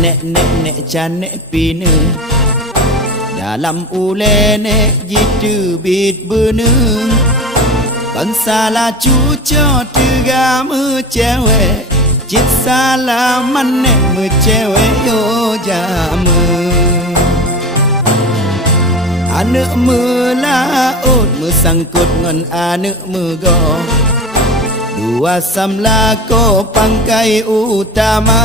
nenek canek pina dalam ulene jitu bit benung kon salah cuco tegama cewek cit salah manek me cewek yo jama anak melaut mesangkut ngon anak mego dua samlako pangkai utama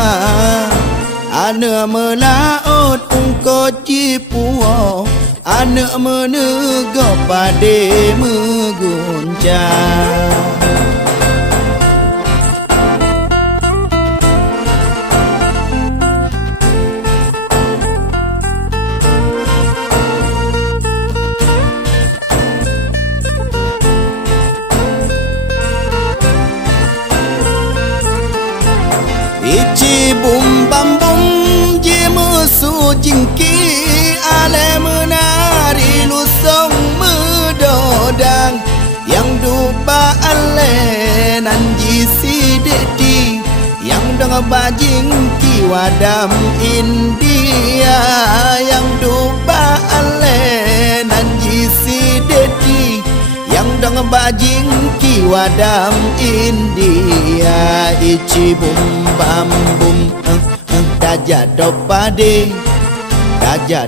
anak melaut ungko cipuo anak menego pade meguncang Ichi bum bam bum jemu su jingki ale menari lusong medodang yang dupa ale nanji si dedi yang dong bajingki wadam India yang dupa ale nanji si dedi yang dong bajingki wadam India ichi bum bam bum daja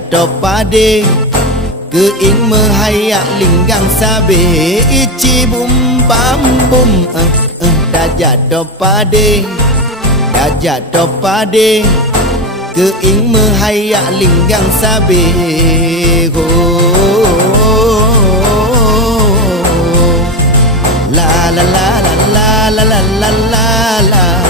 dopade keing mehayak linggang sabe ichi bum bam bum daja dopade keing mehayak linggang sabe la la la la la la la la la